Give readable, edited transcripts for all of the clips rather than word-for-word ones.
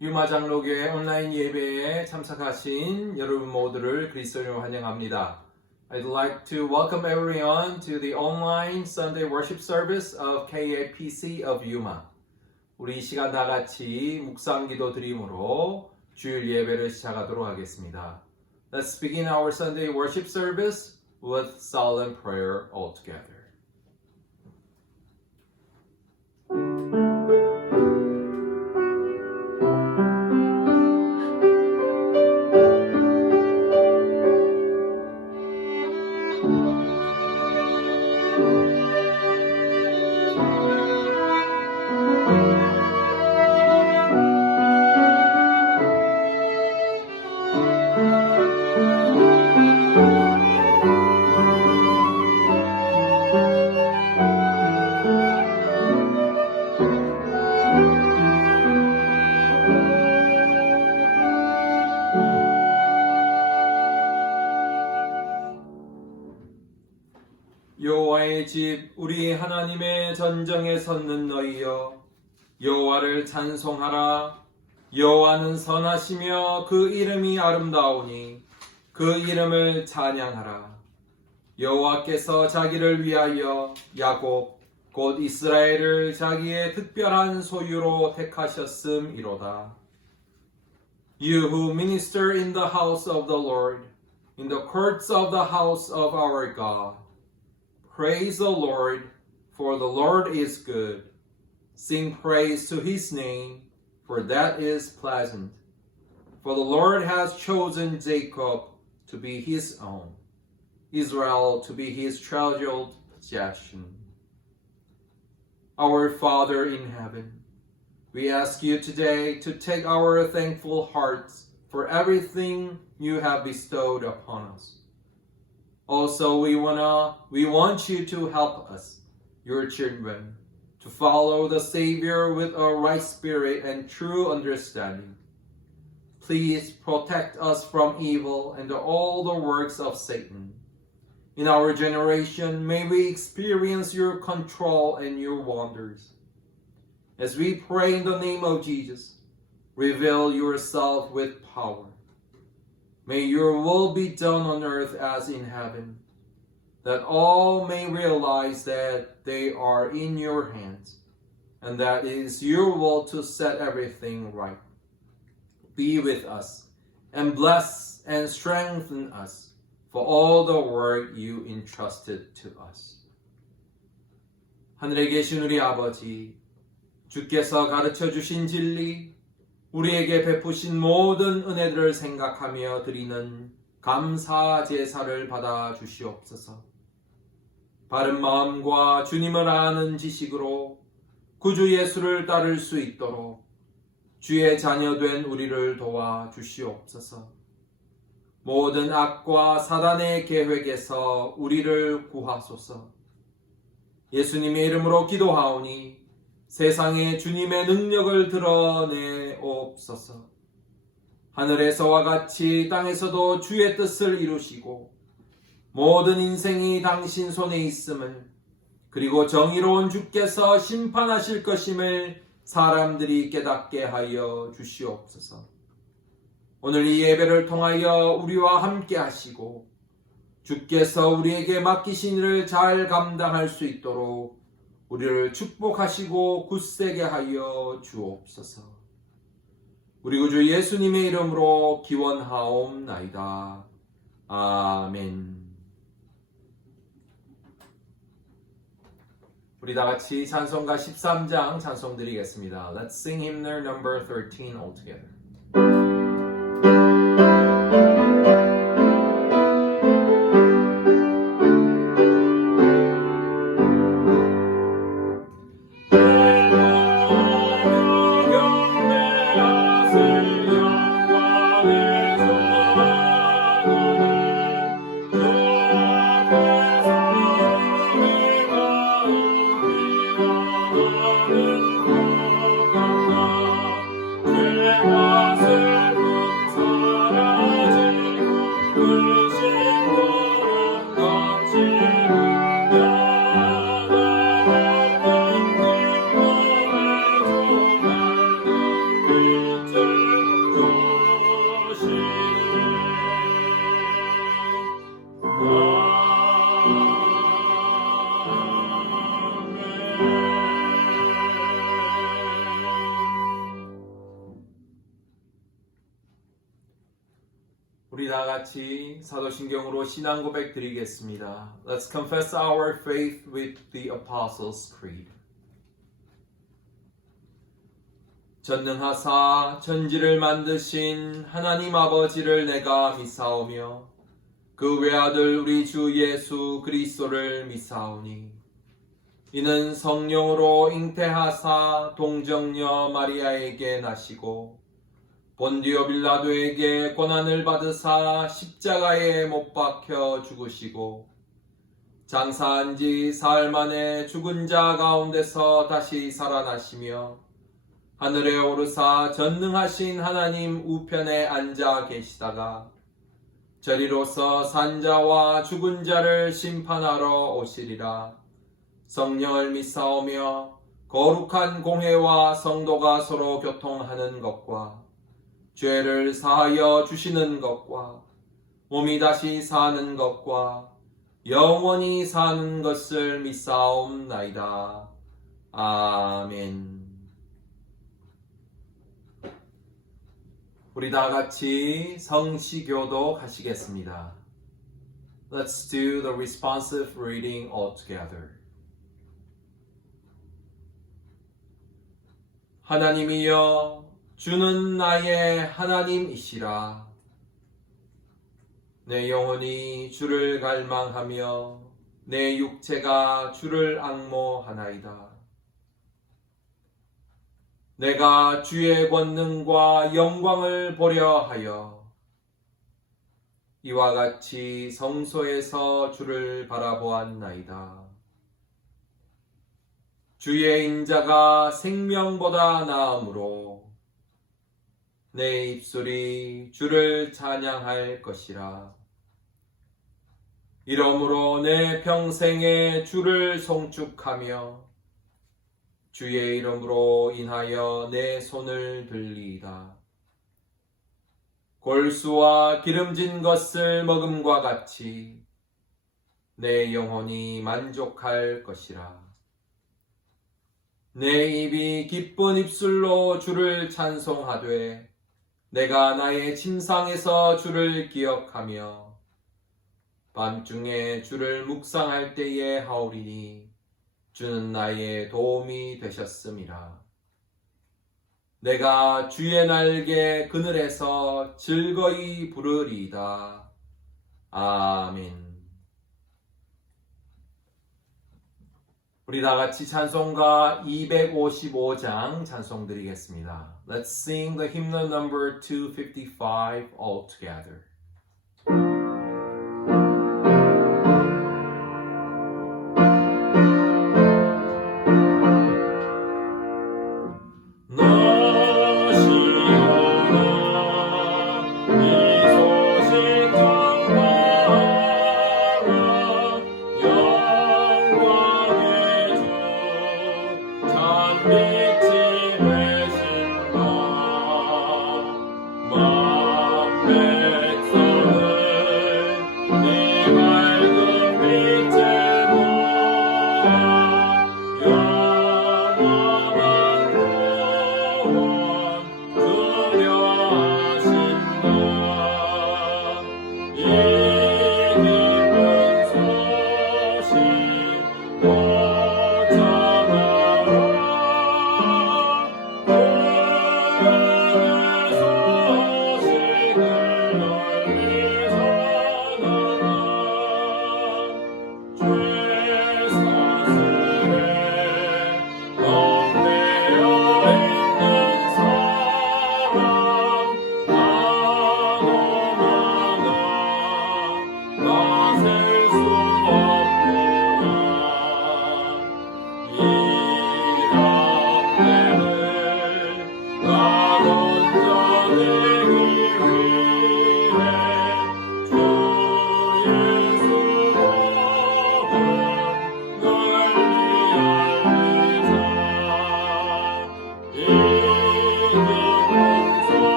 유마장로교회 온라인 예배에 참석하신 여러분 모두를 그리스도로 환영합니다. I'd like to welcome everyone to the online Sunday worship service of KAPC of Yuma. 우리 이 시간 다 같이 묵상기도 드림으로 주일 예배를 시작하도록 하겠습니다. Let's begin our Sunday worship service with solemn prayer all together. 여호와의 집 우리 하나님의 전정에 섰는 너희여 여호와를 찬송하라. 여호와는 선하시며 그 이름이 아름다우니 그 이름을 찬양하라. 여호와께서 자기를 위하여 야곱 곧 이스라엘을 자기의 특별한 소유로 택하셨음이로다. You who minister in the house of the Lord, in the courts of the house of our God. Praise the Lord, for the Lord is good. Sing praise to his name, for that is pleasant. For the Lord has chosen Jacob to be his own, Israel to be his treasured possession. Our Father in heaven, we ask you today to take our thankful hearts for everything you have bestowed upon us. Also, we want you to help us, your children, to follow the Savior with a right spirit and true understanding. Please protect us from evil and all the works of Satan. In our generation, may we experience your control and your wonders. As we pray in the name of Jesus, reveal yourself with power. May your will be done on earth as in heaven, that all may realize that they are in your hands, and that it is your will to set everything right. Be with us, and bless and strengthen us for all the work you entrusted to us. 하늘에 계신 우리 아버지, 주께서 가르쳐 주신 진리, 우리에게 베푸신 모든 은혜들을 생각하며 드리는 감사 제사를 받아 주시옵소서. 바른 마음과 주님을 아는 지식으로 구주 예수를 따를 수 있도록 주의 자녀된 우리를 도와 주시옵소서. 모든 악과 사단의 계획에서 우리를 구하소서. 예수님의 이름으로 기도하오니 세상에 주님의 능력을 드러내옵소서. 하늘에서와 같이 땅에서도 주의 뜻을 이루시고 모든 인생이 당신 손에 있음을, 그리고 정의로운 주께서 심판하실 것임을 사람들이 깨닫게 하여 주시옵소서. 오늘 이 예배를 통하여 우리와 함께 하시고 주께서 우리에게 맡기신 일을 잘 감당할 수 있도록 우리를 축복하시고 굳세게 하여 주옵소서. 우리 구주 예수님의 이름으로 기원하옵나이다. 아멘. 우리 다 같이 찬송가 13장 찬송 드리겠습니다. Let's sing hymn number 13 all together. 우리 다 같이 사도신경으로 신앙 고백 드리겠습니다. Let's confess our faith with the Apostles' Creed. 전능하사 천지를 만드신 하나님 아버지를 내가 믿사오며 그 외아들 우리 주 예수 그리스도를 믿사오니 이는 성령으로 잉태하사 동정녀 마리아에게 나시고 본디오 빌라도에게 고난을 받으사 십자가에 못 박혀 죽으시고 장사한 지 사흘 만에 죽은 자 가운데서 다시 살아나시며 하늘에 오르사 전능하신 하나님 우편에 앉아 계시다가 저리로서 산자와 죽은 자를 심판하러 오시리라. 성령을 믿사오며 거룩한 공회와 성도가 서로 교통하는 것과 죄를 사하여 주시는 것과 몸이 다시 사는 것과 영원히 사는 것을 믿사옵나이다. 아멘. 우리 다 같이 성시교도 하시겠습니다. Let's do the responsive reading all together. 하나님이여, 주는 나의 하나님이시라. 내 영혼이 주를 갈망하며 내 육체가 주를 앙모하나이다. 내가 주의 권능과 영광을 보려 하여 이와 같이 성소에서 주를 바라보았나이다. 주의 인자가 생명보다 나으므로 내 입술이 주를 찬양할 것이라. 이러므로 내 평생에 주를 송축하며 주의 이름으로 인하여 내 손을 들리이다. 골수와 기름진 것을 먹음과 같이 내 영혼이 만족할 것이라. 내 입이 기쁜 입술로 주를 찬송하되 내가 나의 침상에서 주를 기억하며 밤중에 주를 묵상할 때에 하오리니 주는 나의 도움이 되셨음이라. 내가 주의 날개 그늘에서 즐거이 부르리이다. 아멘. 우리 다 같이 찬송가 255장 찬송 드리겠습니다. Let's sing the hymnal number 255 all together.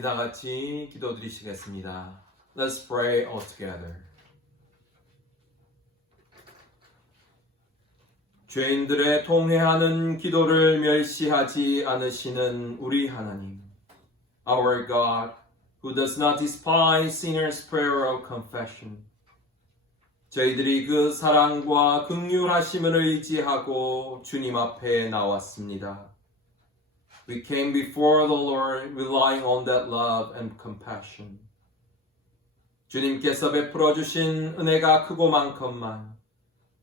우리 다 같이 기도드리시겠습니다. Let's pray all together. 죄인들의 통회하는 기도를 멸시하지 않으시는 우리 하나님, Our God, who does not despise sinners' prayer of confession. 저희들이 그 사랑과 긍휼하심을 의지하고 주님 앞에 나왔습니다. We came before the Lord relying on that love and compassion. 주님께서 베풀어 주신 은혜가 크고만큼만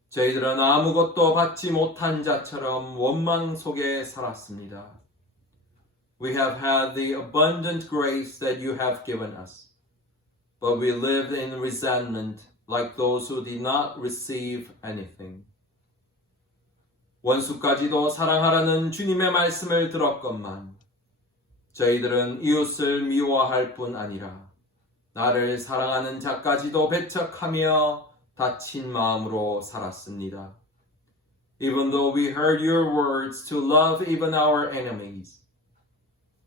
저희들은 아무것도 받지 못한 자처럼 원망 속에 살았습니다. We have had the abundant grace that you have given us, but we lived in resentment like those who did not receive anything. 원수까지도 사랑하라는 주님의 말씀을 들었건만 저희들은 이웃을 미워할 뿐 아니라 나를 사랑하는 자까지도 배척하며 다친 마음으로 살았습니다. Even though we heard your words to love even our enemies,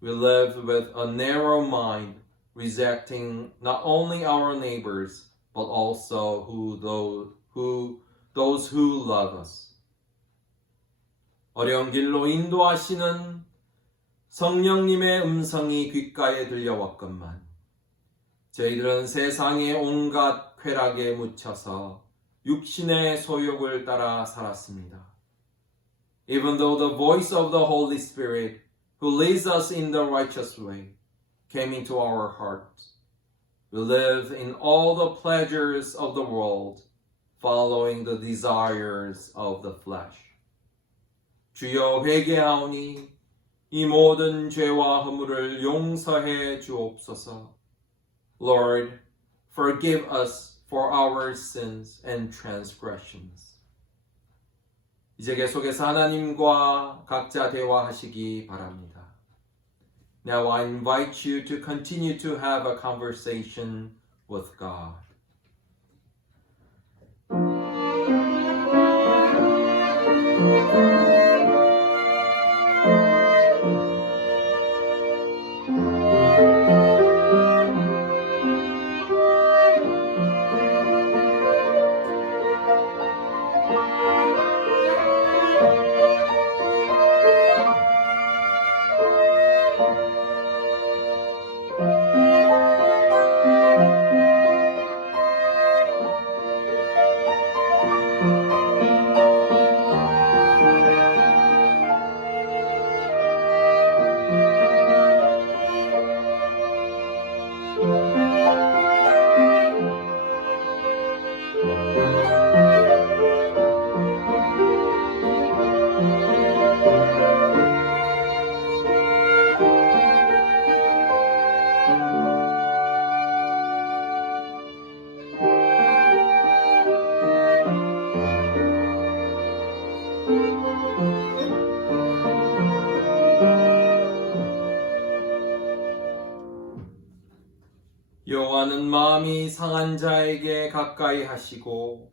we lived with a narrow mind, rejecting not only our neighbors, but also those who love us. 어려운 길로 인도하시는 성령님의 음성이 귓가에 들려왔건만 저희들은 세상의 온갖 쾌락에 묻혀서 육신의 소욕을 따라 살았습니다. Even though the voice of the Holy Spirit, who leads us in the righteous way, came into our hearts, we live in all the pleasures of the world, following the desires of the flesh. 주여 회개하오니 이 모든 죄와 허물을 용서해 주옵소서. Lord, forgive us for our sins and transgressions. 이제 계속해서 하나님과 각자 대화하시기 바랍니다. Now I invite you to continue to have a conversation with God. 여호와는 마음이 상한 자에게 가까이 하시고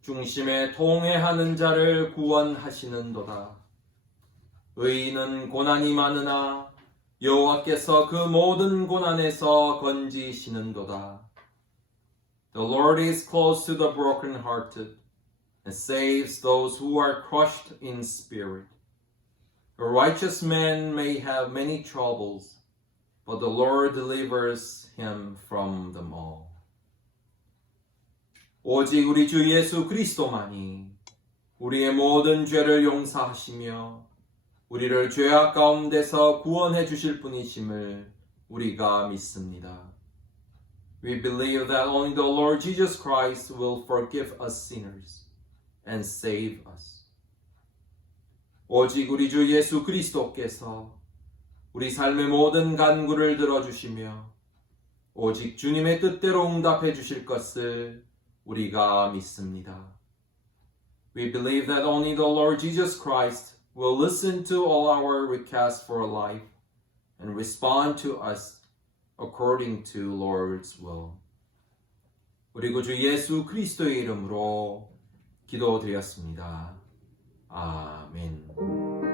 중심에 통회하는 자를 구원하시는도다. 의인은 고난이 많으나 여호와께서 그 모든 고난에서 건지시는도다. The Lord is close to the brokenhearted and saves those who are crushed in spirit. A righteous man may have many troubles, but the Lord delivers him from them all. 오직 우리 주 예수 그리스도만이 우리의 모든 죄를 용서하시며 우리를 죄악 가운데서 구원해 주실 분이심을 우리가 믿습니다. We believe that only the Lord Jesus Christ will forgive us sinners and save us. 오직 우리 주 예수 그리스도께서 우리 삶의 모든 간구를 들어주시며 오직 주님의 뜻대로 응답해 주실 것을 우리가 믿습니다. We believe that only the Lord Jesus Christ will listen to all our requests for life and respond to us according to Lord's will. 우리 구주 예수 그리스도의 이름으로 기도드렸습니다. 아멘.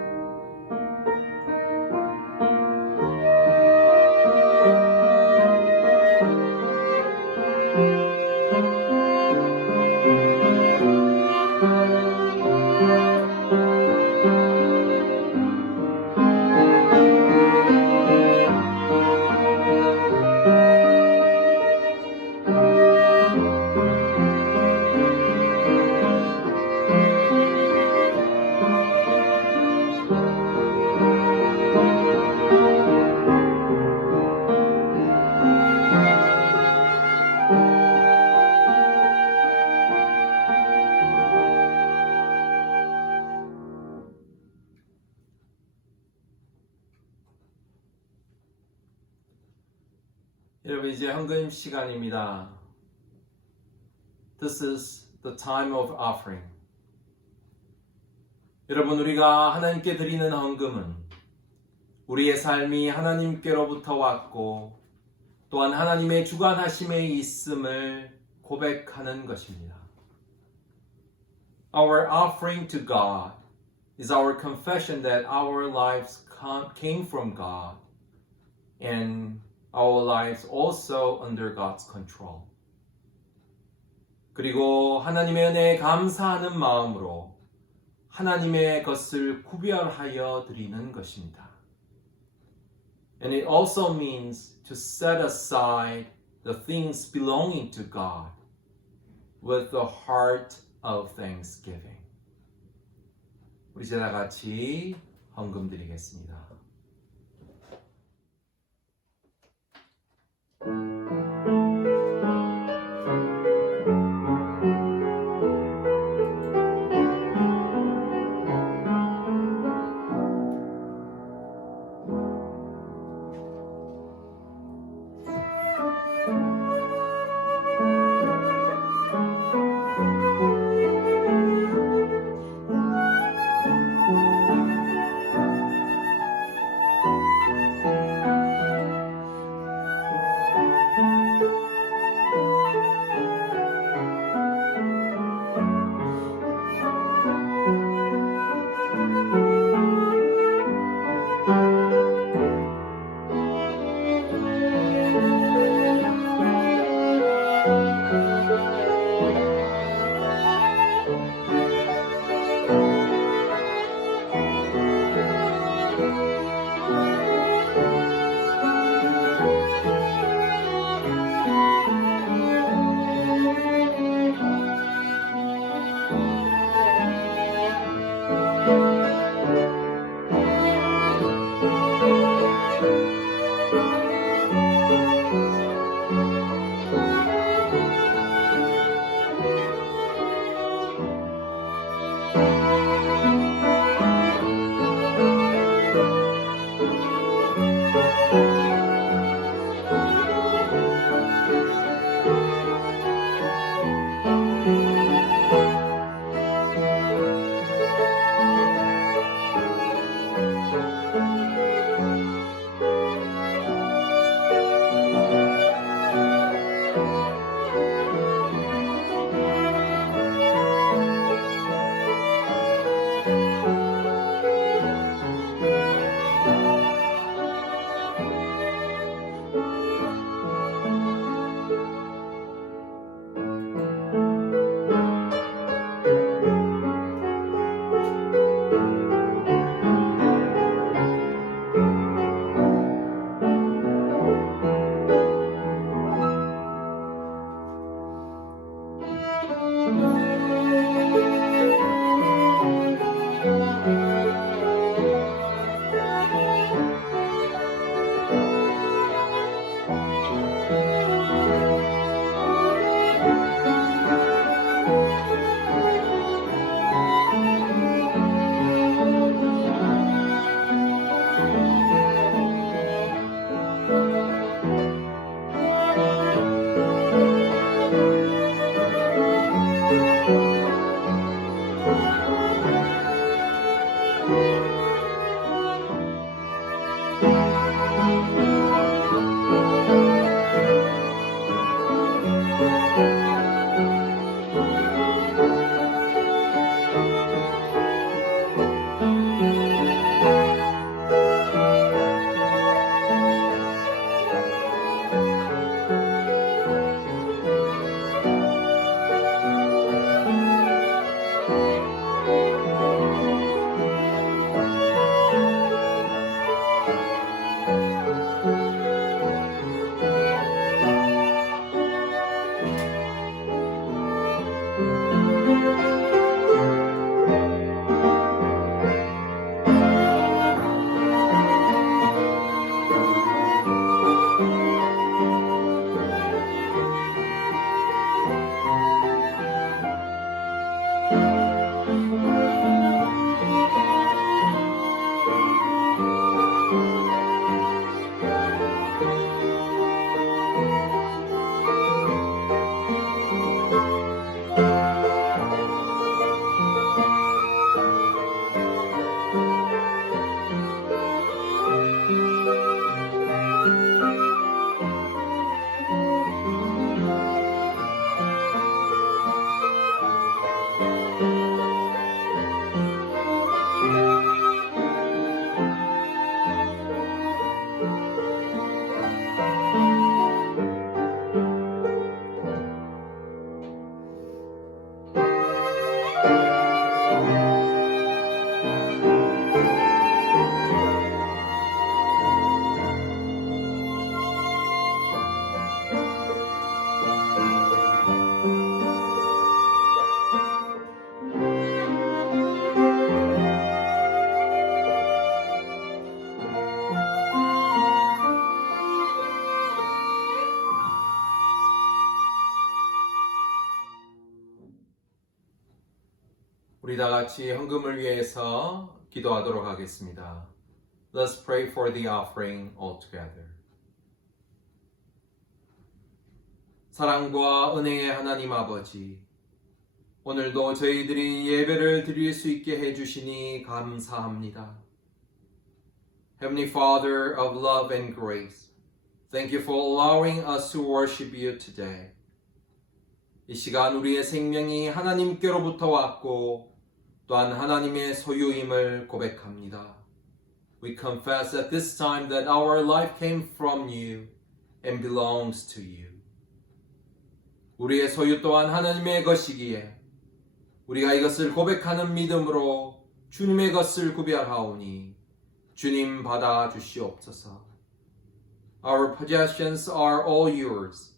여러분 이제 헌금 시간입니다. This is the time of offering. 여러분 우리가 하나님께 드리는 헌금은 우리의 삶이 하나님께로부터 왔고 또한 하나님의 주관하심에 있음을 고백하는 것입니다. Our offering to God is our confession that our lives came from God and our lives also under God's control. 그리고 하나님의 은혜에 감사하는 마음으로 하나님의 것을 구별하여 드리는 것입니다. And it also means to set aside the things belonging to God with the heart of thanksgiving. 우리 이제 다 같이 헌금 드리겠습니다. 우리 다 같이 헌금을 위해서 기도하도록 하겠습니다. Let's pray for the offering all together. 사랑과 은혜의 하나님 아버지, 오늘도 저희들이 예배를 드릴 수 있게 해주시니 감사합니다. Heavenly Father of love and grace, thank you for allowing us to worship you today. 이 시간 우리의 생명이 하나님께로부터 왔고 또한 하나님의 소유임을 고백합니다. We confess at this time that our life came from you and belongs to you. 우리의 소유 또한 하나님의 것이기에 우리가 이것을 고백하는 믿음으로 주님의 것을 구별하오니 주님 받아 주시옵소서. Our possessions are all yours,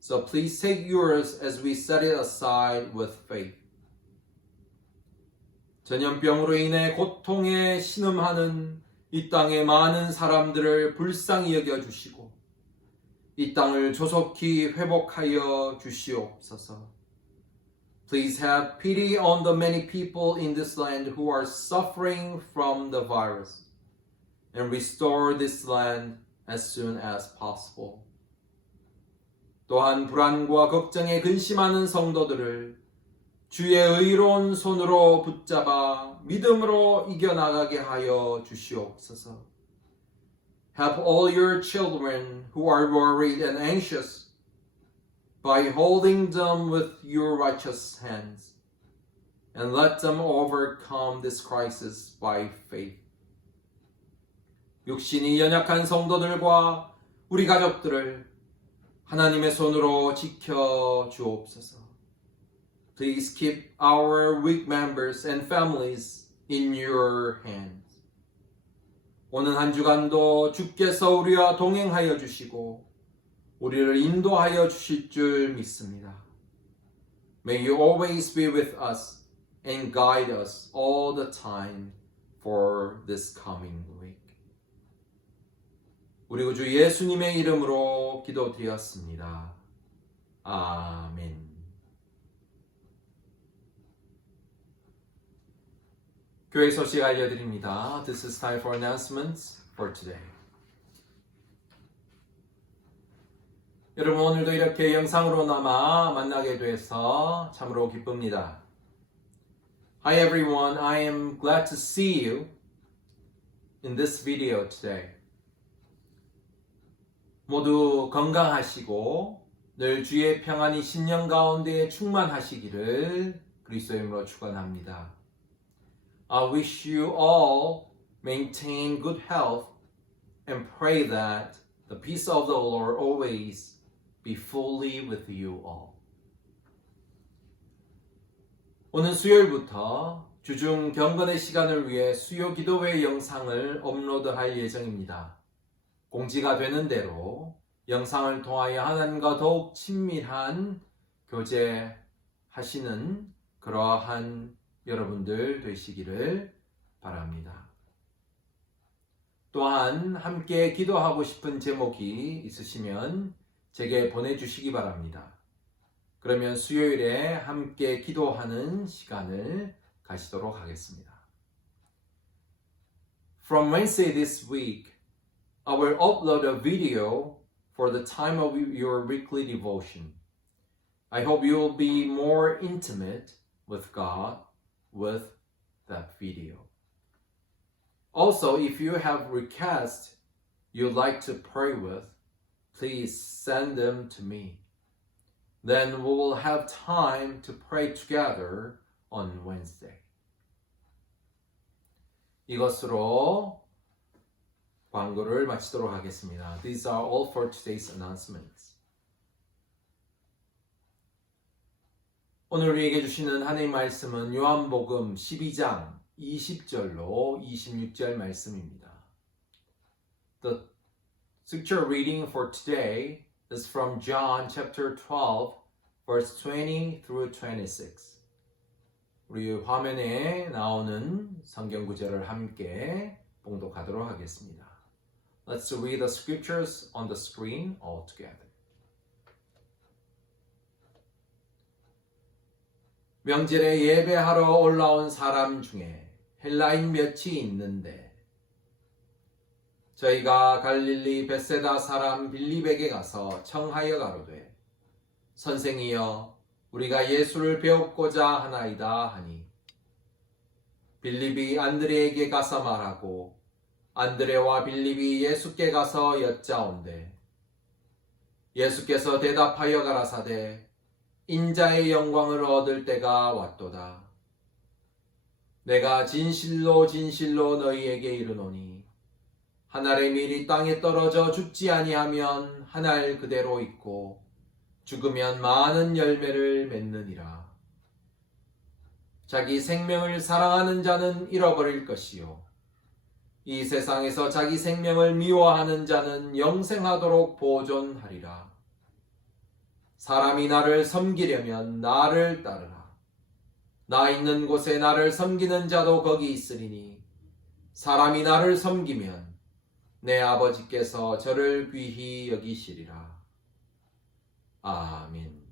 so please take yours as we set it aside with faith. 전염병으로 인해 고통에 신음하는 이 땅의 많은 사람들을 불쌍히 여겨주시고 이 땅을 조속히 회복하여 주시옵소서. Please have pity on the many people in this land who are suffering from the virus and restore this land as soon as possible. 또한 불안과 걱정에 근심하는 성도들을 주의 의로운 손으로 붙잡아 믿음으로 이겨나가게 하여 주시옵소서. Help all your children who are worried and anxious by holding them with your righteous hands and let them overcome this crisis by faith. 육신이 연약한 성도들과 우리 가족들을 하나님의 손으로 지켜 주옵소서. Please keep our weak members and families in your hands. 오는 한 주간도 주께서 우리와 동행하여 주시고 우리를 인도하여 주실 줄 믿습니다. May you always be with us and guide us all the time for this coming week. 우리 구주 예수님의 이름으로 기도드렸습니다. 아멘. 교회 소식 알려드립니다. This is time for announcements for today. 여러분 오늘도 이렇게 영상으로나마 만나게 돼서 참으로 기쁩니다. Hi everyone, I am glad to see you in this video today. 모두 건강하시고 늘 주의 평안이 신령 가운데 충만하시기를 그리스도의 이름으로 축원합니다. I wish you all maintain good health and pray that the peace of the Lord always be fully with you all. 오늘 수요일부터 주중 경건의 시간을 위해 수요 기도회 영상을 업로드할 예정입니다. 공지가 되는 대로 영상을 통하여 하나님과 더욱 친밀한 교제하시는 그러한 여러분들 되시기를 바랍니다. 또한 함께 기도하고 싶은 제목이 있으시면 제게 보내주시기 바랍니다. 그러면 수요일에 함께 기도하는 시간을 가지도록 하겠습니다. From Wednesday this week, I will upload a video for the time of your weekly devotion. I hope you will be more intimate with God with that video. Also, if you have requests you'd like to pray with, please send them to me. Then we will have time to pray together on Wednesday. 이것으로 광고를 마치도록 하겠습니다. These are all for today's announcements. 오늘 우리에게 주시는 하나님의 말씀은 요한복음 12장 20절로 26절 말씀입니다. The scripture reading for today is from John chapter 12, verse 20 through 26. 우리 화면에 나오는 성경 구절을 함께 봉독하도록 하겠습니다. Let's read the scriptures on the screen all together. 명절에 예배하러 올라온 사람 중에 헬라인 몇이 있는데 저희가 갈릴리 벳세다 사람 빌립에게 가서 청하여 가로되 선생이여 우리가 예수를 배웠고자 하나이다 하니 빌립이 안드레에게 가서 말하고 안드레와 빌립이 예수께 가서 여짜온대 예수께서 대답하여 가라사대 인자의 영광을 얻을 때가 왔도다. 내가 진실로 진실로 너희에게 이르노니 한 알의 밀이 땅에 떨어져 죽지 아니하면 한 알 그대로 있고 죽으면 많은 열매를 맺느니라. 자기 생명을 사랑하는 자는 잃어버릴 것이요 이 세상에서 자기 생명을 미워하는 자는 영생하도록 보존하리라. 사람이 나를 섬기려면 나를 따르라. 나 있는 곳에 나를 섬기는 자도 거기 있으리니 사람이 나를 섬기면 내 아버지께서 저를 귀히 여기시리라. 아멘.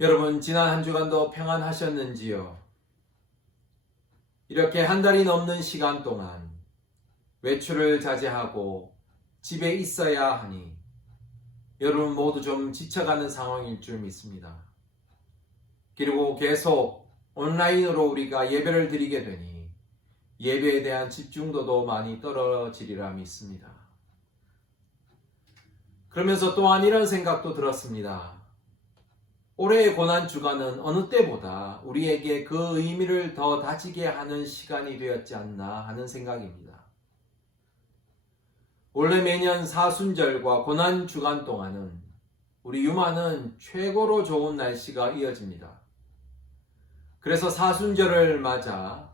여러분, 지난 한 주간도 평안하셨는지요? 이렇게 한 달이 넘는 시간 동안 외출을 자제하고 집에 있어야 하니 여러분 모두 좀 지쳐가는 상황일 줄 믿습니다. 그리고 계속 온라인으로 우리가 예배를 드리게 되니 예배에 대한 집중도도 많이 떨어지리라 믿습니다. 그러면서 또한 이런 생각도 들었습니다. 올해의 고난주간은 어느 때보다 우리에게 그 의미를 더 다지게 하는 시간이 되었지 않나 하는 생각입니다. 원래 매년 사순절과 고난주간 동안은 우리 유마는 최고로 좋은 날씨가 이어집니다. 그래서 사순절을 맞아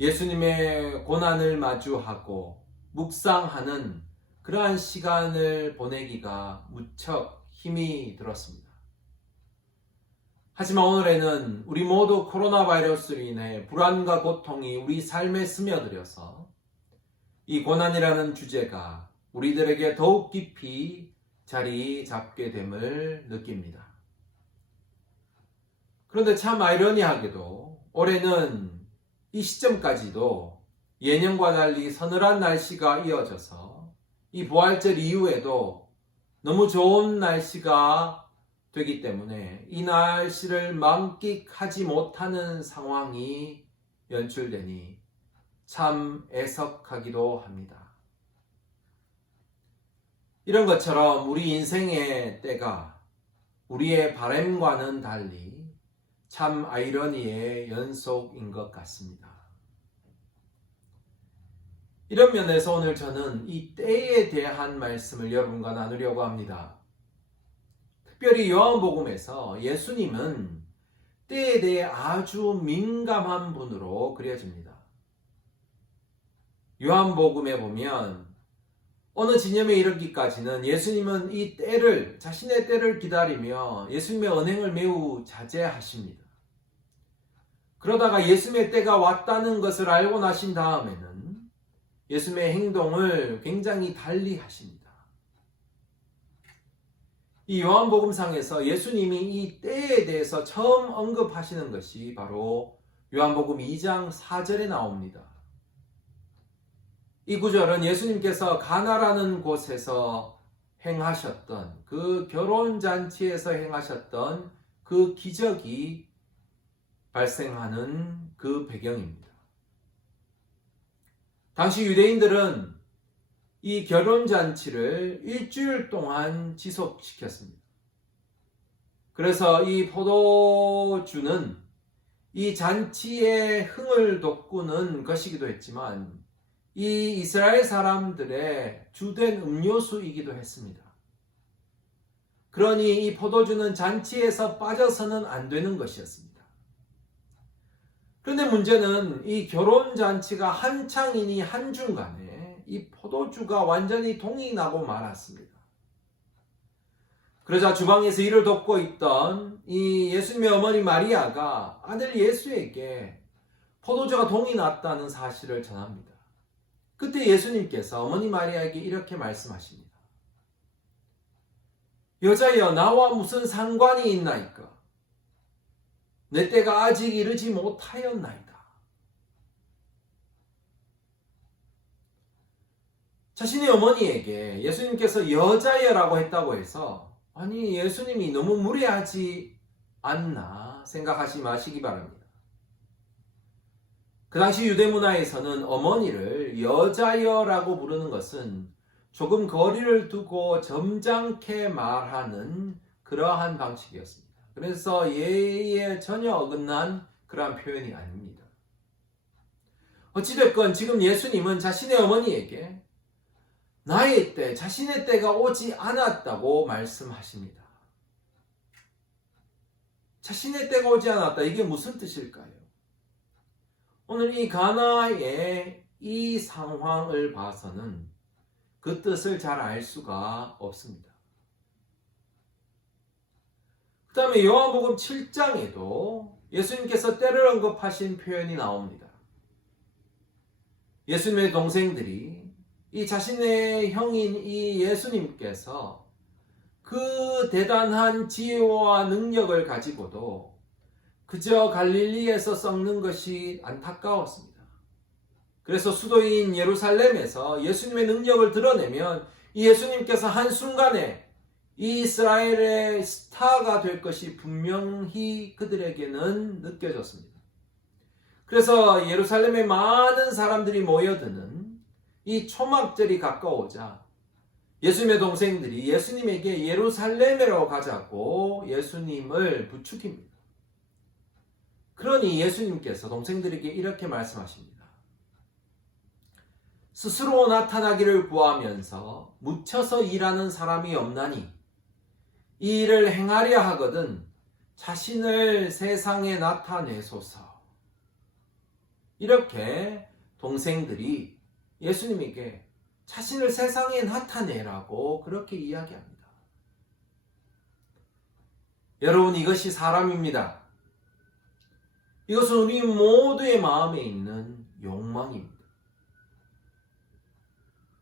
예수님의 고난을 마주하고 묵상하는 그러한 시간을 보내기가 무척 힘이 들었습니다. 하지만 오늘에는 우리 모두 코로나 바이러스로 인해 불안과 고통이 우리 삶에 스며들어서 이 고난이라는 주제가 우리들에게 더욱 깊이 자리 잡게 됨을 느낍니다. 그런데 참 아이러니하게도 올해는 이 시점까지도 예년과 달리 서늘한 날씨가 이어져서 이 부활절 이후에도 너무 좋은 날씨가 되기 때문에 이 날씨를 만끽하지 못하는 상황이 연출되니 참 애석하기도 합니다. 이런 것처럼 우리 인생의 때가 우리의 바람과는 달리 참 아이러니의 연속인 것 같습니다. 이런 면에서 오늘 저는 이 때에 대한 말씀을 여러분과 나누려고 합니다. 특별히 요한복음에서 예수님은 때에 대해 아주 민감한 분으로 그려집니다. 요한복음에 보면 어느 지점에 이르기까지는 예수님은 이 때를, 자신의 때를 기다리며 예수님의 언행을 매우 자제하십니다. 그러다가 예수님의 때가 왔다는 것을 알고 나신 다음에는 예수님의 행동을 굉장히 달리 하십니다. 이 요한복음상에서 예수님이 이 때에 대해서 처음 언급하시는 것이 바로 요한복음 2장 4절에 나옵니다. 이 구절은 예수님께서 가나라는 곳에서 행하셨던 그 결혼잔치에서 행하셨던 그 기적이 발생하는 그 배경입니다. 당시 유대인들은 이 결혼잔치를 일주일 동안 지속시켰습니다. 그래서 이 포도주는 이 잔치의 흥을 돋구는 것이기도 했지만 이 이스라엘 사람들의 주된 음료수이기도 했습니다. 그러니 이 포도주는 잔치에서 빠져서는 안 되는 것이었습니다. 그런데 문제는 이 결혼잔치가 한창이니 한중간에 이 포도주가 완전히 동이 나고 말았습니다. 그러자 주방에서 일을 돕고 있던 이 예수님의 어머니 마리아가 아들 예수에게 포도주가 동이 났다는 사실을 전합니다. 그때 예수님께서 어머니 마리아에게 이렇게 말씀하십니다. 여자여, 나와 무슨 상관이 있나이까? 내 때가 아직 이르지 못하였나이다. 자신의 어머니에게 예수님께서 여자여라고 했다고 해서 아니 예수님이 너무 무례하지 않나 생각하지 마시기 바랍니다. 그 당시 유대 문화에서는 어머니를 여자여라고 부르는 것은 조금 거리를 두고 점잖게 말하는 그러한 방식이었습니다. 그래서 예의에 전혀 어긋난 그러한 표현이 아닙니다. 어찌됐건 지금 예수님은 자신의 어머니에게 나의 때, 자신의 때가 오지 않았다고 말씀하십니다. 자신의 때가 오지 않았다. 이게 무슨 뜻일까요? 오늘 이 가나의 이 상황을 봐서는 그 뜻을 잘 알 수가 없습니다. 그 다음에 요한복음 7장에도 예수님께서 때를 언급하신 표현이 나옵니다. 예수님의 동생들이 이 자신의 형인 이 예수님께서 그 대단한 지혜와 능력을 가지고도 그저 갈릴리에서 썩는 것이 안타까웠습니다. 그래서 수도인 예루살렘에서 예수님의 능력을 드러내면 이 예수님께서 한순간에 이 이스라엘의 스타가 될 것이 분명히 그들에게는 느껴졌습니다. 그래서 예루살렘에 많은 사람들이 모여드는 이 초막절이 가까워오자 예수님의 동생들이 예수님에게 예루살렘으로 가자고 예수님을 부추깁니다. 그러니 예수님께서 동생들에게 이렇게 말씀하십니다. 스스로 나타나기를 구하면서 묻혀서 일하는 사람이 없나니 이 일을 행하려 하거든 자신을 세상에 나타내소서. 이렇게 동생들이 예수님에게 자신을 세상에 나타내라고 그렇게 이야기합니다. 여러분, 이것이 사람입니다. 이것은 우리 모두의 마음에 있는 욕망입니다.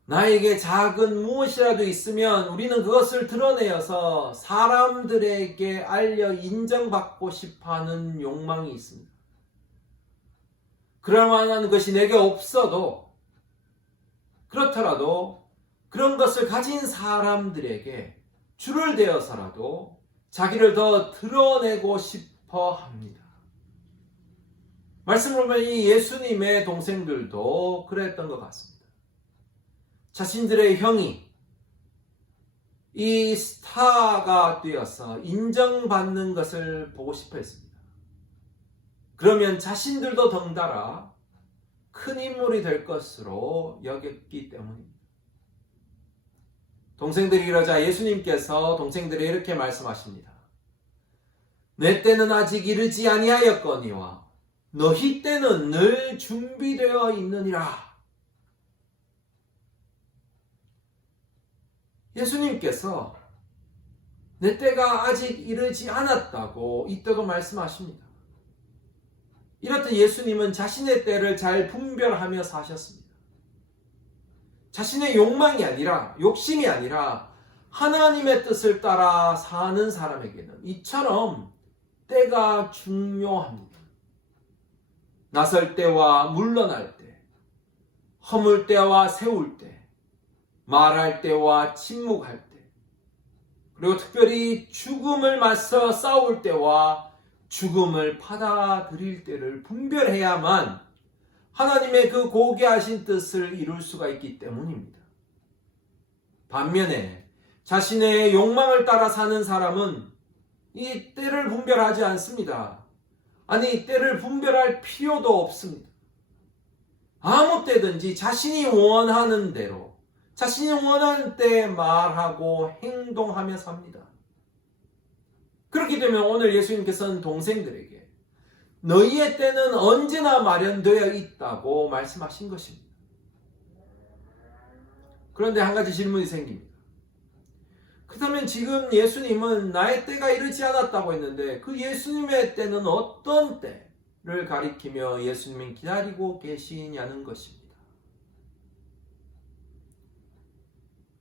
나에게 작은 무엇이라도 있으면 우리는 그것을 드러내어서 사람들에게 알려 인정받고 싶어하는 욕망이 있습니다. 그럴 만한 것이 내게 없어도 그렇더라도 그런 것을 가진 사람들에게 줄을 대어서라도 자기를 더 드러내고 싶어 합니다. 말씀을 보면 이 예수님의 동생들도 그랬던 것 같습니다. 자신들의 형이 이 스타가 되어서 인정받는 것을 보고 싶어 했습니다. 그러면 자신들도 덩달아 큰 인물이 될 것으로 여겼기 때문입니다. 동생들이 이러자 예수님께서 동생들에게 이렇게 말씀하십니다. 내 때는 아직 이르지 아니하였거니와 너희 때는 늘 준비되어 있느니라. 예수님께서 내 때가 아직 이르지 않았다고 이때도 말씀하십니다. 이렇듯 예수님은 자신의 때를 잘 분별하며 사셨습니다. 자신의 욕망이 아니라, 욕심이 아니라 하나님의 뜻을 따라 사는 사람에게는 이처럼 때가 중요합니다. 나설 때와 물러날 때, 허물 때와 세울 때, 말할 때와 침묵할 때, 그리고 특별히 죽음을 맞서 싸울 때와 죽음을 받아들일 때를 분별해야만 하나님의 그 고귀하신 뜻을 이룰 수가 있기 때문입니다. 반면에 자신의 욕망을 따라 사는 사람은 이 때를 분별하지 않습니다. 아니, 때를 분별할 필요도 없습니다. 아무 때든지 자신이 원하는 대로 자신이 원하는 때 말하고 행동하며 삽니다. 그렇기 때문에 오늘 예수님께서는 동생들에게 너희의 때는 언제나 마련되어 있다고 말씀하신 것입니다. 그런데 한 가지 질문이 생깁니다. 그렇다면 지금 예수님은 나의 때가 이르지 않았다고 했는데 그 예수님의 때는 어떤 때를 가리키며 예수님은 기다리고 계시냐는 것입니다.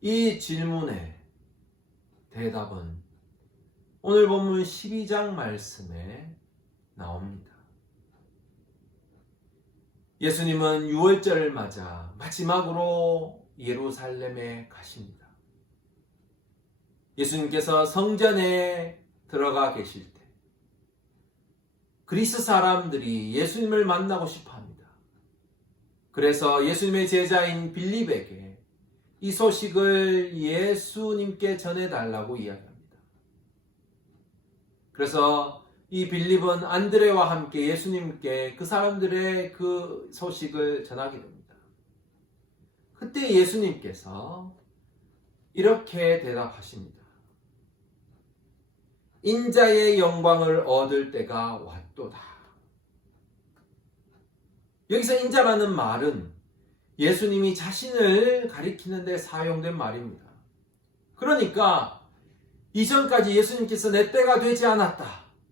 이 질문의 대답은 오늘 본문 12장 말씀에 나옵니다. 예수님은 유월절을 맞아 마지막으로 예루살렘에 가십니다. 예수님께서 성전에 들어가 계실 때 그리스 사람들이 예수님을 만나고 싶어 합니다. 그래서 예수님의 제자인 빌립에게 이 소식을 예수님께 전해달라고 이야기합니다. 그래서 이 빌립은 안드레와 함께 예수님께 그 사람들의 그 소식을 전하게 됩니다. 그때 예수님께서 이렇게 대답하십니다. 인자의 영광을 얻을 때가 왔도다. 여기서 인자라는 말은 예수님이 자신을 가리키는 데 사용된 말입니다. 그러니까 이전까지 예수님께서 내 때가 되지 않았다,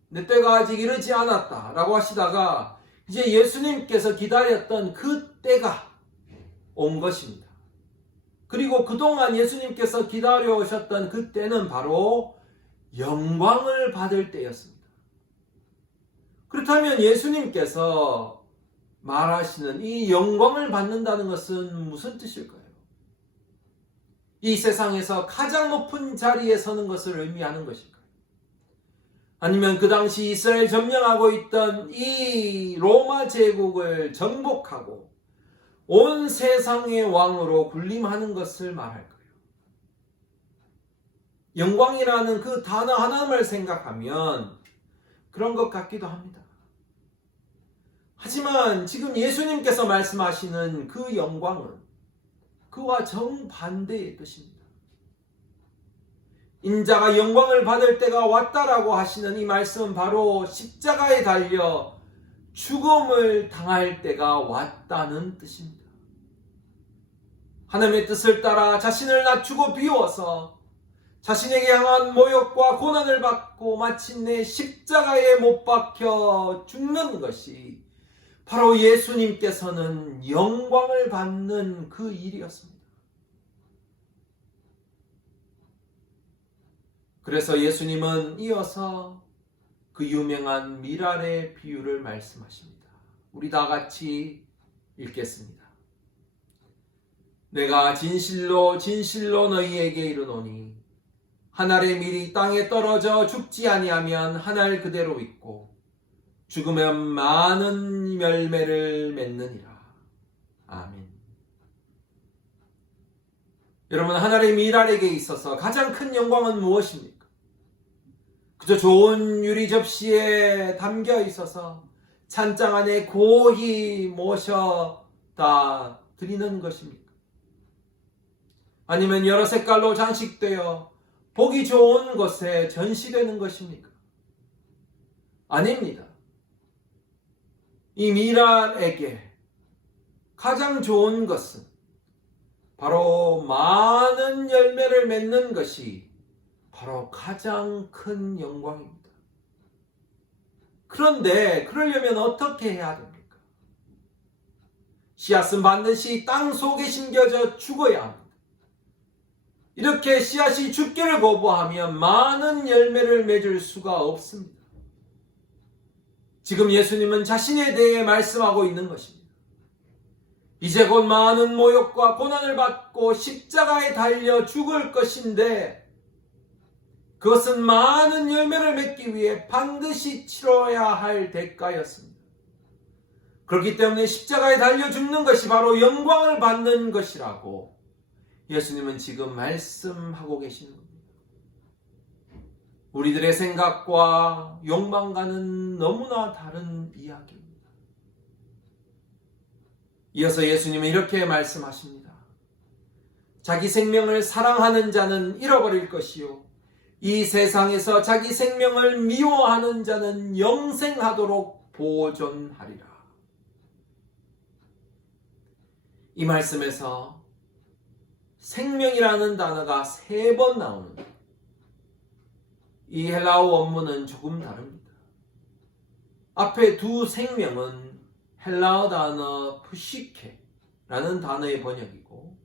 내 때가 아직 이르지 않았다 라고 하시다가 이제 예수님께서 기다렸던 그 때가 온 것입니다. 그리고 그동안 예수님께서 기다려오셨던 그 때는 바로 영광을 받을 때였습니다. 그렇다면 예수님께서 말하시는 이 영광을 받는다는 것은 무슨 뜻일까요? 이 세상에서 가장 높은 자리에 서는 것을 의미하는 것일까요? 아니면 그 당시 이스라엘 점령하고 있던 이 로마 제국을 정복하고 온 세상의 왕으로 군림하는 것을 말할까요? 영광이라는 그 단어 하나만 생각하면 그런 것 같기도 합니다. 하지만 지금 예수님께서 말씀하시는 그 영광은 그와 정반대의 뜻입니다. 인자가 영광을 받을 때가 왔다라고 하시는 이 말씀은 바로 십자가에 달려 죽음을 당할 때가 왔다는 뜻입니다. 하나님의 뜻을 따라 자신을 낮추고 비워서 자신에게 향한 모욕과 고난을 받고 마침내 십자가에 못 박혀 죽는 것이 바로 예수님께서는 영광을 받는 그 일이었습니다. 그래서 예수님은 이어서 그 유명한 미랄의 비유를 말씀하십니다. 우리 다 같이 읽겠습니다. 내가 진실로 진실로 너희에게 이르노니 한 알의 밀이 땅에 떨어져 죽지 아니하면 한 알 그대로 있고 죽으면 많은 열매를 맺느니라. 아멘. 여러분, 한 알의 밀알에게 있어서 가장 큰 영광은 무엇입니까? 그저 좋은 유리 접시에 담겨 있어서 찬장 안에 고히 모셔다 드리는 것입니까? 아니면 여러 색깔로 장식되어 보기 좋은 곳에 전시되는 것입니까? 아닙니다. 이 미랄에게 가장 좋은 것은 바로 많은 열매를 맺는 것이 바로 가장 큰 영광입니다. 그런데 그러려면 어떻게 해야 됩니까? 씨앗은 반드시 땅 속에 심겨져 죽어야 합니다. 이렇게 씨앗이 죽기를 거부하면 많은 열매를 맺을 수가 없습니다. 지금 예수님은 자신에 대해 말씀하고 있는 것입니다. 이제 곧 많은 모욕과 고난을 받고 십자가에 달려 죽을 것인데 그것은 많은 열매를 맺기 위해 반드시 치러야 할 대가였습니다. 그렇기 때문에 십자가에 달려 죽는 것이 바로 영광을 받는 것이라고 예수님은 지금 말씀하고 계시는 겁니다. 우리들의 생각과 욕망과는 너무나 다른 이야기입니다. 이어서 예수님은 이렇게 말씀하십니다. 자기 생명을 사랑하는 자는 잃어버릴 것이요 이 세상에서 자기 생명을 미워하는 자는 영생하도록 보존하리라. 이 말씀에서 생명이라는 단어가 3번 나오는데 이 헬라어 원문은 조금 다릅니다. 앞에 두 생명은 헬라어 단어 푸시케라는 단어의 번역이고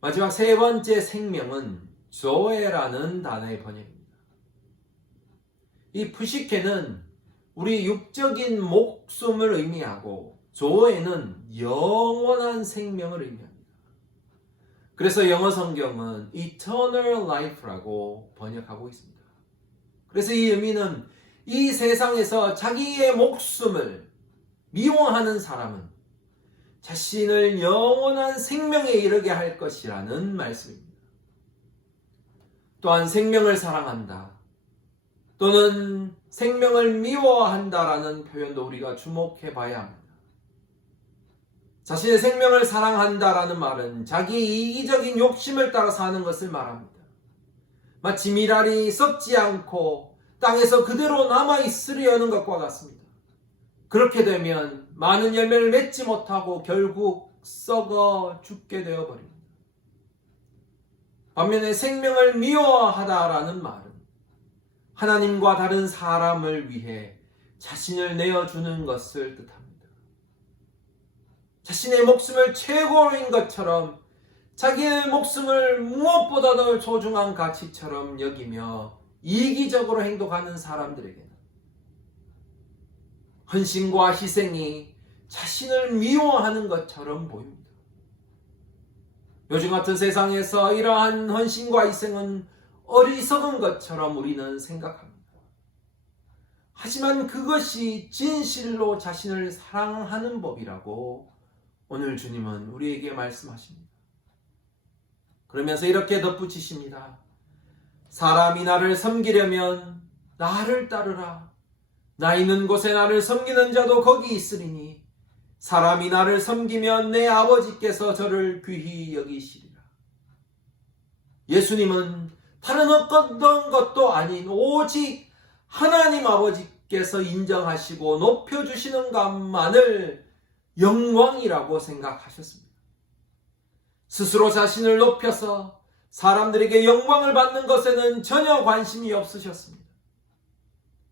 마지막 세 번째 생명은 조에라는 단어의 번역입니다. 이 푸시케는 우리 육적인 목숨을 의미하고 조에는 영원한 생명을 의미합니다. 그래서 영어 성경은 eternal life라고 번역하고 있습니다. 그래서 이 의미는 이 세상에서 자기의 목숨을 미워하는 사람은 자신을 영원한 생명에 이르게 할 것이라는 말씀입니다. 또한 생명을 사랑한다 또는 생명을 미워한다라는 표현도 우리가 주목해 봐야 합니다. 자신의 생명을 사랑한다라는 말은 자기 이기적인 욕심을 따라 사는 것을 말합니다. 마치 밀알이 썩지 않고 땅에서 그대로 남아있으려는 것과 같습니다. 그렇게 되면 많은 열매를 맺지 못하고 결국 썩어 죽게 되어버립니다. 반면에 생명을 미워하다라는 말은 하나님과 다른 사람을 위해 자신을 내어주는 것을 뜻합니다. 자신의 목숨을 최고인 것처럼 자기의 목숨을 무엇보다도 소중한 가치처럼 여기며 이기적으로 행동하는 사람들에게는 헌신과 희생이 자신을 미워하는 것처럼 보입니다. 요즘 같은 세상에서 이러한 헌신과 희생은 어리석은 것처럼 우리는 생각합니다. 하지만 그것이 진실로 자신을 사랑하는 법이라고 오늘 주님은 우리에게 말씀하십니다. 그러면서 이렇게 덧붙이십니다. 사람이 나를 섬기려면 나를 따르라. 나 있는 곳에 나를 섬기는 자도 거기 있으리니 사람이 나를 섬기면 내 아버지께서 저를 귀히 여기시리라. 예수님은 다른 어떤 것도 아닌 오직 하나님 아버지께서 인정하시고 높여주시는 것만을 영광이라고 생각하셨습니다. 스스로 자신을 높여서 사람들에게 영광을 받는 것에는 전혀 관심이 없으셨습니다.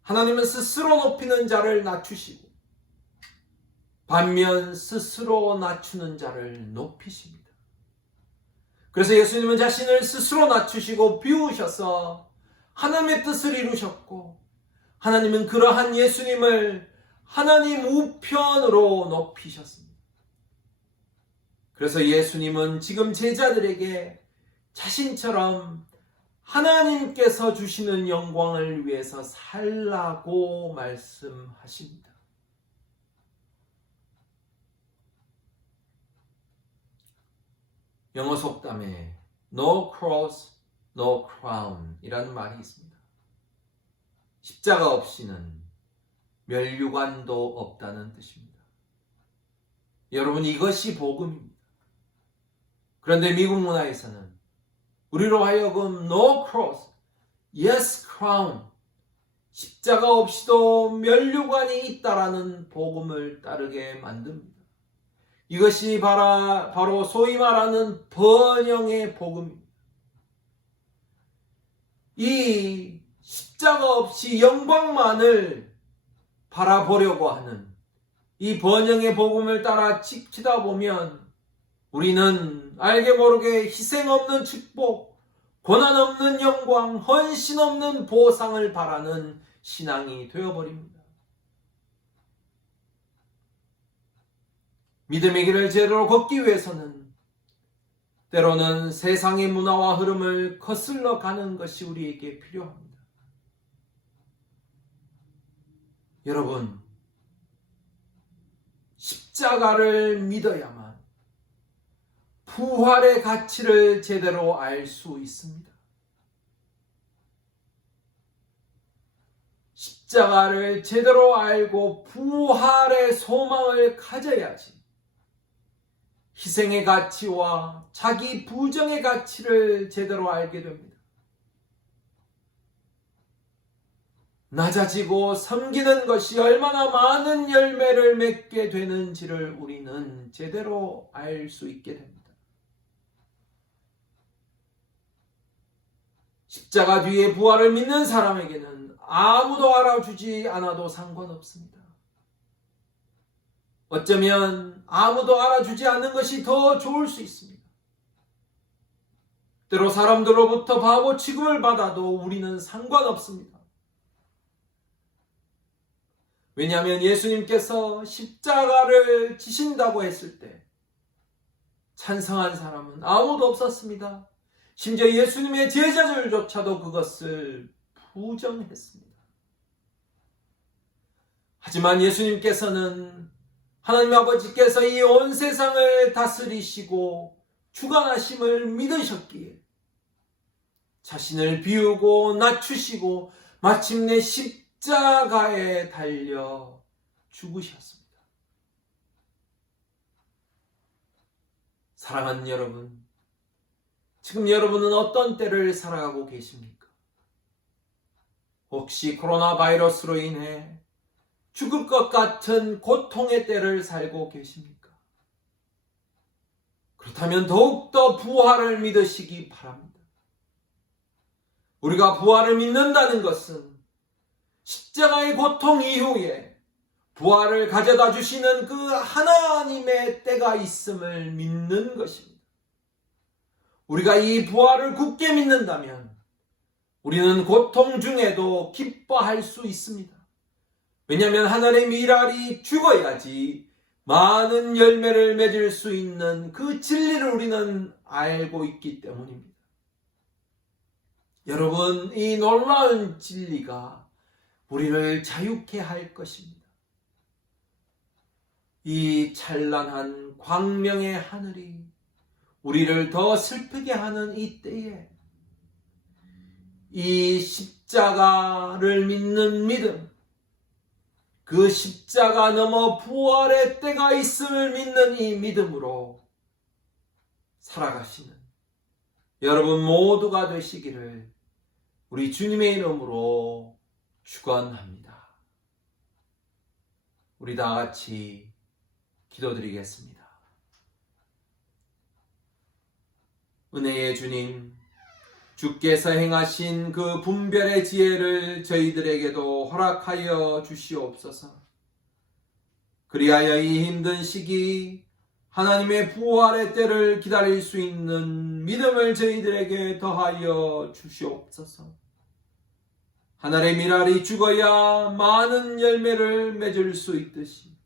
하나님은 스스로 높이는 자를 낮추시고 반면 스스로 낮추는 자를 높이십니다. 그래서 예수님은 자신을 스스로 낮추시고 비우셔서 하나님의 뜻을 이루셨고 하나님은 그러한 예수님을 하나님 우편으로 높이셨습니다. 그래서 예수님은 지금 제자들에게 자신처럼 하나님께서 주시는 영광을 위해서 살라고 말씀하십니다. 영어 속담에 No cross, no crown 이라는 말이 있습니다. 십자가 없이는 면류관도 없다는 뜻입니다. 여러분, 이것이 복음입니다. 그런데 미국 문화에서는 우리로 하여금 no cross, yes crown, 십자가 없이도 면류관이 있다라는 복음을 따르게 만듭니다. 이것이 바로 소위 말하는 번영의 복음입니다. 이 십자가 없이 영광만을 바라보려고 하는 이 번영의 복음을 따라 지키다 보면 우리는 알게 모르게 희생 없는 축복, 고난 없는 영광, 헌신 없는 보상을 바라는 신앙이 되어버립니다. 믿음의 길을 제대로 걷기 위해서는 때로는 세상의 문화와 흐름을 거슬러 가는 것이 우리에게 필요합니다. 여러분, 십자가를 믿어야만 부활의 가치를 제대로 알 수 있습니다. 십자가를 제대로 알고 부활의 소망을 가져야지 희생의 가치와 자기 부정의 가치를 제대로 알게 됩니다. 낮아지고 섬기는 것이 얼마나 많은 열매를 맺게 되는지를 우리는 제대로 알 수 있게 됩니다. 십자가 뒤에 부활을 믿는 사람에게는 아무도 알아주지 않아도 상관없습니다. 어쩌면 아무도 알아주지 않는 것이 더 좋을 수 있습니다. 때로 사람들로부터 바보 취급을 받아도 우리는 상관없습니다. 왜냐하면 예수님께서 십자가를 지신다고 했을 때 찬성한 사람은 아무도 없었습니다. 심지어 예수님의 제자들조차도 그것을 부정했습니다. 하지만 예수님께서는 하나님 아버지께서 이 온 세상을 다스리시고 주관하심을 믿으셨기에 자신을 비우고 낮추시고 마침내 십자가에 달려 죽으셨습니다. 사랑하는 여러분, 지금 여러분은 어떤 때를 살아가고 계십니까? 혹시 코로나 바이러스로 인해 죽을 것 같은 고통의 때를 살고 계십니까? 그렇다면 더욱더 부활을 믿으시기 바랍니다. 우리가 부활을 믿는다는 것은 십자가의 고통 이후에 부활을 가져다 주시는 그 하나님의 때가 있음을 믿는 것입니다. 우리가 이 부활을 굳게 믿는다면 우리는 고통 중에도 기뻐할 수 있습니다. 왜냐하면 하늘의 미랄이 죽어야지 많은 열매를 맺을 수 있는 그 진리를 우리는 알고 있기 때문입니다. 여러분, 이 놀라운 진리가 우리를 자유케 할 것입니다. 이 찬란한 광명의 하늘이 우리를 더 슬프게 하는 이 때에 이 십자가를 믿는 믿음, 그 십자가 넘어 부활의 때가 있음을 믿는 이 믿음으로 살아가시는 여러분 모두가 되시기를 우리 주님의 이름으로 축원합니다. 우리 다 같이 기도드리겠습니다. 은혜의 주님, 주께서 행하신 그 분별의 지혜를 저희들에게도 허락하여 주시옵소서. 그리하여 이 힘든 시기 하나님의 부활의 때를 기다릴 수 있는 믿음을 저희들에게 더하여 주시옵소서. 하늘의 미랄이 죽어야 많은 열매를 맺을 수 있듯이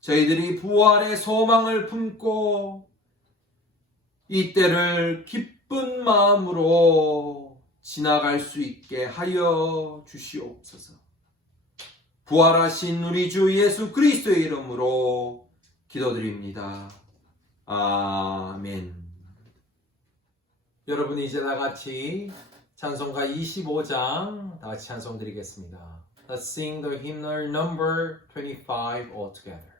저희들이 부활의 소망을 품고 이 때를 기쁜 마음으로 지나갈 수 있게 하여 주시옵소서. 부활하신 우리 주 예수 그리스도의 이름으로 기도드립니다. 아멘. 여러분, 이제 다 같이 찬송가 25장 다 같이 찬송 드리겠습니다. Let's sing the hymnal number 25 all together.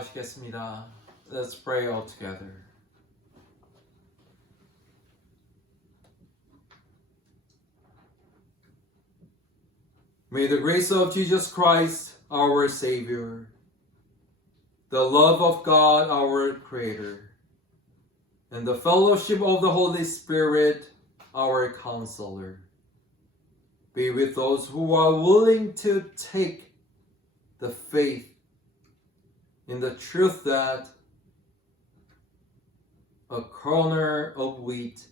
기도하시겠습니다. Let's pray all together. May the grace of Jesus Christ, our Savior, the love of God, our Creator, and the fellowship of the Holy Spirit, our Counselor, be with those who are willing to take the faith in the truth that a kernel of wheat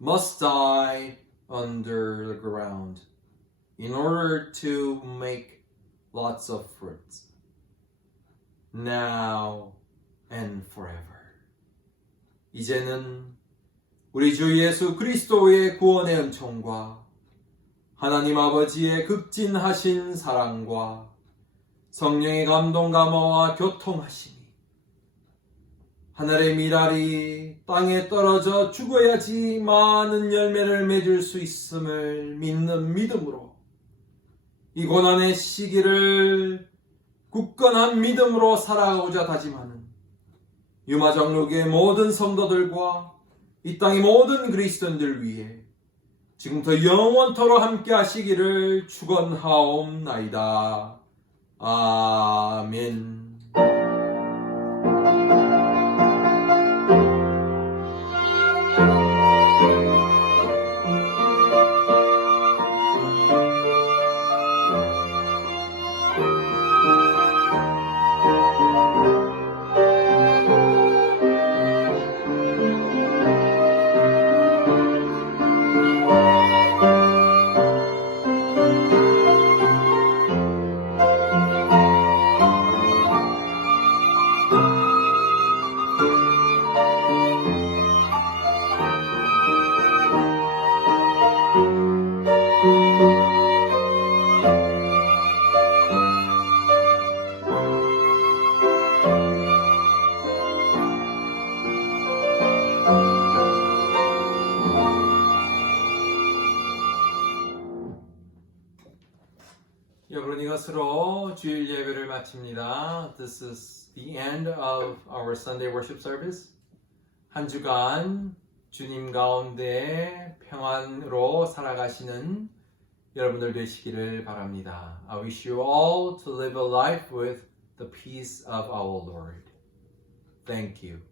must die under the ground in order to make lots of fruits, now and forever. 이제는 우리 주 예수 그리스도의 구원의 은총과 하나님 아버지의 극진하신 사랑과 성령의 감동 감화와 교통하심이 하늘의 밀알이 땅에 떨어져 죽어야지 많은 열매를 맺을 수 있음을 믿는 믿음으로 이 고난의 시기를 굳건한 믿음으로 살아가고자 다짐하는 유마정록의 모든 성도들과 이 땅의 모든 그리스도인들 위해 지금부터 영원토록 함께 하시기를 축원하옵나이다. 아멘. 여러분, 이것으로 주일 예배를 마칩니다. This is the end of our Sunday worship service. 한 주간 주님 가운데 평안으로 살아가시는 여러분들 되시기를 바랍니다. I wish you all to live a life with the peace of our Lord. Thank you.